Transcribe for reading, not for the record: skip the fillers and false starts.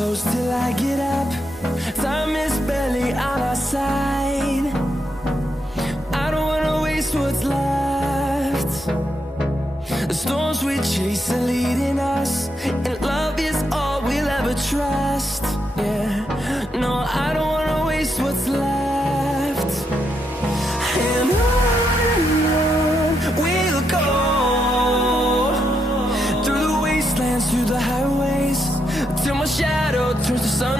close till I get up. Time is barely on our side. I don't wanna waste what's left. The storms we chase are leading us, and love is all we'll ever trust. Yeah, no, I don't wanna waste what's left. And on we'll go, through the wastelands, through the highways, till my shadow turns to sun